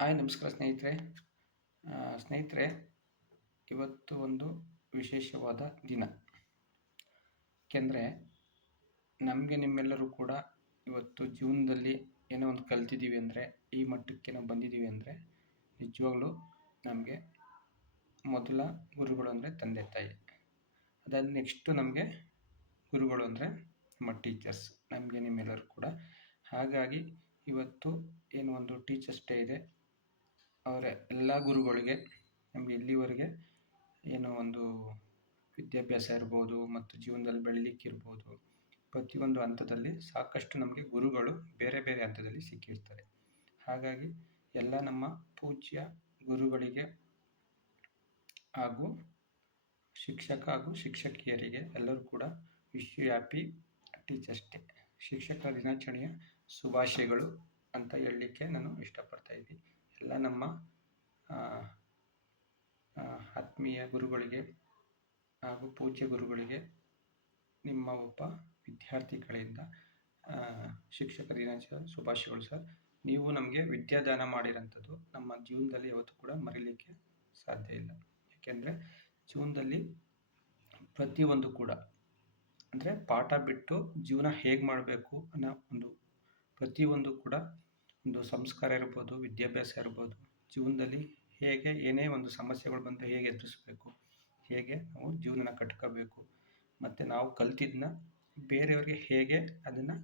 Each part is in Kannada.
ಹಾಯ್ ನಮಸ್ಕಾರ ಸ್ನೇಹಿತರೆ. ಸ್ನೇಹಿತರೆ, ಇವತ್ತು ಒಂದು ವಿಶೇಷವಾದ ದಿನ. ಏಕೆಂದರೆ ನಮಗೆ ನಿಮ್ಮೆಲ್ಲರೂ ಕೂಡ ಇವತ್ತು ಜೀವನದಲ್ಲಿ ಏನೋ ಒಂದು ಕಲ್ತಿದ್ದೀವಿ ಅಂದರೆ, ಈ ಮಟ್ಟಕ್ಕೆ ನಾವು ಬಂದಿದ್ದೀವಿ ಅಂದರೆ ನಿಜವಾಗ್ಲೂ ನಮಗೆ ಮೊದಲ ಗುರುಗಳು ಅಂದರೆ ತಂದೆ ತಾಯಿ. ಅದಾದ ನೆಕ್ಸ್ಟು ನಮಗೆ ಗುರುಗಳು ಅಂದರೆ ನಮ್ಮ ಟೀಚರ್ಸ್, ನಮಗೆ ನಿಮ್ಮೆಲ್ಲರೂ ಕೂಡ. ಹಾಗಾಗಿ ಇವತ್ತು ಏನು ಒಂದು ಟೀಚರ್ಸ್ ಡೇ ಇದೆ, ಅವರ ಎಲ್ಲ ಗುರುಗಳಿಗೆ ನಮಗೆ ಇಲ್ಲಿವರೆಗೆ ಏನೋ ಒಂದು ವಿದ್ಯಾಭ್ಯಾಸ ಇರ್ಬೋದು ಮತ್ತು ಜೀವನದಲ್ಲಿ ಬೆಳೀಲಿಕ್ಕಿರ್ಬೋದು, ಪ್ರತಿಯೊಂದು ಹಂತದಲ್ಲಿ ಸಾಕಷ್ಟು ನಮಗೆ ಗುರುಗಳು ಬೇರೆ ಬೇರೆ ಹಂತದಲ್ಲಿ ಸಿಕ್ಕಿರ್ತಾರೆ. ಹಾಗಾಗಿ ಎಲ್ಲ ನಮ್ಮ ಪೂಜ್ಯ ಗುರುಗಳಿಗೆ ಹಾಗೂ ಶಿಕ್ಷಕ ಹಾಗೂ ಶಿಕ್ಷಕಿಯರಿಗೆ ಎಲ್ಲರೂ ಕೂಡ wish you happy teachers day, ಶಿಕ್ಷಕರ ದಿನಾಚರಣೆಯ ಶುಭಾಶಯಗಳು ಅಂತ ಹೇಳಲಿಕ್ಕೆ ನಾನು ಇಷ್ಟಪಡ್ತಾ ಇದ್ದೀನಿ. ಎಲ್ಲ ನಮ್ಮ ಆತ್ಮೀಯ ಗುರುಗಳಿಗೆ ಹಾಗೂ ಪೂಜ್ಯ ಗುರುಗಳಿಗೆ ನಿಮ್ಮ ಒಬ್ಬ ವಿದ್ಯಾರ್ಥಿ ಕಡೆಯಿಂದ ಶಿಕ್ಷಕರ ದಿನಾಚರಣೆ ಶುಭಾಶಯಗಳು ಸರ್. ನೀವು ನಮಗೆ ವಿದ್ಯಾದಾನ ಮಾಡಿರೋಂಥದ್ದು ನಮ್ಮ ಜೀವನದಲ್ಲಿ ಯಾವತ್ತೂ ಕೂಡ ಮರೀಲಿಕ್ಕೆ ಸಾಧ್ಯ ಇಲ್ಲ. ಏಕೆಂದರೆ ಜೀವನದಲ್ಲಿ ಪ್ರತಿಯೊಂದು ಕೂಡ ಅಂದರೆ ಪಾಠ ಬಿಟ್ಟು ಜೀವನ ಹೇಗೆ ಮಾಡಬೇಕು ಅನ್ನೋ ಒಂದು ಪ್ರತಿಯೊಂದು ಕೂಡ ಒಂದು ಸಂಸ್ಕಾರ ಇರ್ಬೋದು, ವಿದ್ಯಾಭ್ಯಾಸ ಇರ್ಬೋದು, ಜೀವನದಲ್ಲಿ ಹೇಗೆ ಏನೇ ಒಂದು ಸಮಸ್ಯೆಗಳು ಬಂದರೆ ಹೇಗೆ ಎದುರಿಸ್ಬೇಕು, ಹೇಗೆ ನಾವು ಜೀವನನ ಕಟ್ಕೋಬೇಕು, ಮತ್ತು ನಾವು ಕಲ್ತಿದ್ದನ್ನ ಬೇರೆಯವ್ರಿಗೆ ಹೇಗೆ ಅದನ್ನು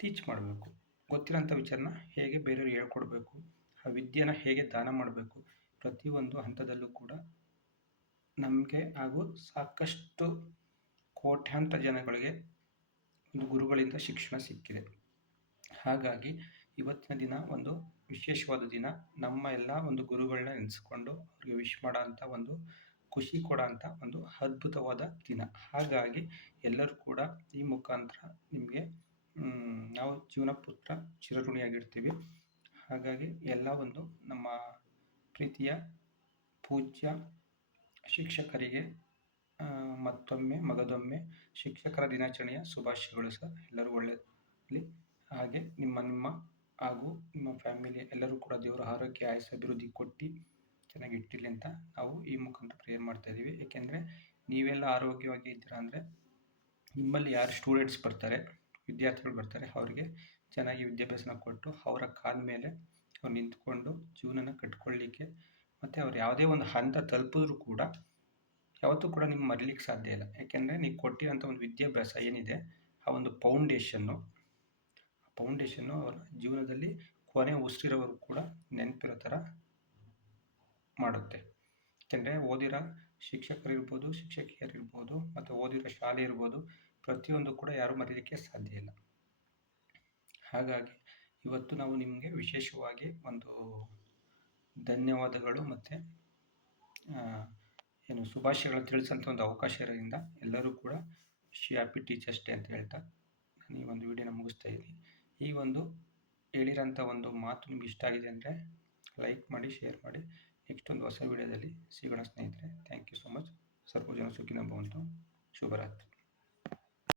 ಟೀಚ್ ಮಾಡಬೇಕು, ಗೊತ್ತಿರೋಂಥ ವಿಚಾರನ ಹೇಗೆ ಬೇರೆಯವ್ರಿಗೆ ಹೇಳ್ಕೊಡ್ಬೇಕು, ಆ ವಿದ್ಯೆನ ಹೇಗೆ ದಾನ ಮಾಡಬೇಕು, ಪ್ರತಿಯೊಂದು ಹಂತದಲ್ಲೂ ಕೂಡ ನಮಗೆ ಹಾಗೂ ಸಾಕಷ್ಟು ಕೋಟ್ಯಾಂತರ ಜನಗಳಿಗೆ ಒಂದು ಗುರುಗಳಿಂದ ಶಿಕ್ಷಣ ಸಿಕ್ಕಿದೆ. ಹಾಗಾಗಿ ಇವತ್ತಿನ ದಿನ ಒಂದು ವಿಶೇಷವಾದ ದಿನ. ನಮ್ಮ ಎಲ್ಲ ಒಂದು ಗುರುಗಳನ್ನ ನೆನೆಸ್ಕೊಂಡು ಅವ್ರಿಗೆ ವಿಶ್ ಮಾಡೋ ಅಂಥ ಒಂದು ಖುಷಿ ಕೊಡೋ ಅಂಥ ಒಂದು ಅದ್ಭುತವಾದ ದಿನ. ಹಾಗಾಗಿ ಎಲ್ಲರೂ ಕೂಡ ಈ ಮುಖಾಂತರ ನಿಮಗೆ ನಾವು ಜೀವನ ಪುತ್ರ ಚಿರಋಣಿಯಾಗಿರ್ತೀವಿ. ಹಾಗಾಗಿ ಎಲ್ಲ ಒಂದು ನಮ್ಮ ಪ್ರೀತಿಯ ಪೂಜ್ಯ ಶಿಕ್ಷಕರಿಗೆ ಮತ್ತೊಮ್ಮೆ ಮಗದೊಮ್ಮೆ ಶಿಕ್ಷಕರ ದಿನಾಚರಣೆಯ ಶುಭಾಶಯಗಳು ಸರ್. ಎಲ್ಲರೂ ಒಳ್ಳೆಯದಲ್ಲಿ. ಹಾಗೆ ನಿಮ್ಮ ಹಾಗೂ ನಿಮ್ಮ ಫ್ಯಾಮಿಲಿ ಎಲ್ಲರೂ ಕೂಡ ದೇವರ ಆರೋಗ್ಯ ಆಯಸ್ಸು ಅಭಿವೃದ್ಧಿ ಕೊಟ್ಟು ಚೆನ್ನಾಗಿ ಇಟ್ಟಿರಲಿ ಅಂತ ನಾವು ಈ ಮುಖಾಂತರ ಪ್ರೇಯರ್ ಮಾಡ್ತಾಯಿದ್ದೀವಿ. ಏಕೆಂದರೆ ನೀವೆಲ್ಲ ಆರೋಗ್ಯವಾಗಿ ಇದ್ದೀರಾ ಅಂದರೆ ನಿಮ್ಮಲ್ಲಿ ಯಾರು ಸ್ಟೂಡೆಂಟ್ಸ್ ಬರ್ತಾರೆ, ವಿದ್ಯಾರ್ಥಿಗಳು ಬರ್ತಾರೆ, ಅವರಿಗೆ ಚೆನ್ನಾಗಿ ವಿದ್ಯಾಭ್ಯಾಸನ ಕೊಟ್ಟು ಅವರ ಕಾಲ ಮೇಲೆ ಅವ್ರು ನಿಂತ್ಕೊಂಡು ಜೀವನನ ಕಟ್ಕೊಳ್ಳಿಕ್ಕೆ ಮತ್ತು ಅವ್ರು ಯಾವುದೇ ಒಂದು ಹಂತ ತಲುಪಿದ್ರೂ ಕೂಡ ಯಾವತ್ತೂ ಕೂಡ ನಿಮ್ಗೆ ಮರೀಲಿಕ್ಕೆ ಸಾಧ್ಯ ಇಲ್ಲ. ಯಾಕೆಂದರೆ ನೀವು ಕೊಟ್ಟಿರೋಂಥ ಒಂದು ವಿದ್ಯಾಭ್ಯಾಸ ಏನಿದೆ, ಆ ಒಂದು ಫೌಂಡೇಶನ್ನು ಅವರ ಜೀವನದಲ್ಲಿ ಕೊನೆ ಉಸಿರಿರೋವರೆಗೂ ಕೂಡ ನೆನಪಿರೋ ಥರ ಮಾಡುತ್ತೆ. ಯಾಕೆಂದರೆ ಓದಿರೋ ಶಿಕ್ಷಕರಿರ್ಬೋದು, ಶಿಕ್ಷಕಿಯರಿರ್ಬೋದು ಮತ್ತು ಓದಿರೋ ಶಾಲೆ ಇರ್ಬೋದು, ಪ್ರತಿಯೊಂದು ಕೂಡ ಯಾರೂ ಮರೀಲಿಕ್ಕೆ ಸಾಧ್ಯ ಇಲ್ಲ. ಹಾಗಾಗಿ ಇವತ್ತು ನಾವು ನಿಮಗೆ ವಿಶೇಷವಾಗಿ ಒಂದು ಧನ್ಯವಾದಗಳು ಮತ್ತು ಏನು ಶುಭಾಶಯಗಳನ್ನು ತಿಳಿಸೋಂಥ ಒಂದು ಅವಕಾಶ ಇರೋದ್ರಿಂದ ಎಲ್ಲರೂ ಕೂಡ wish you happy teachers day ಅಂತ ಹೇಳ್ತಾ ನಾನು ಈ ಒಂದು ವಿಡಿಯೋನ ಮುಗಿಸ್ತಾ ಇದ್ದೀನಿ. ಈ ಒಂದು ಹೇಳಿರೋಂಥ ಒಂದು ಮಾತು ನಿಮ್ಗೆ ಇಷ್ಟ ಆಗಿದೆ ಅಂದರೆ ಲೈಕ್ ಮಾಡಿ, ಶೇರ್ ಮಾಡಿ. ನೆಕ್ಸ್ಟ್ ಒಂದು ಹೊಸ ವಿಡಿಯೋದಲ್ಲಿ ಸಿಗೋಣ ಸ್ನೇಹಿತರೆ. Thank you so much. ಸರ್ವಜನ ಸುಖಿನೋ ಭವಂತು. ಶುಭರಾತ್ರಿ.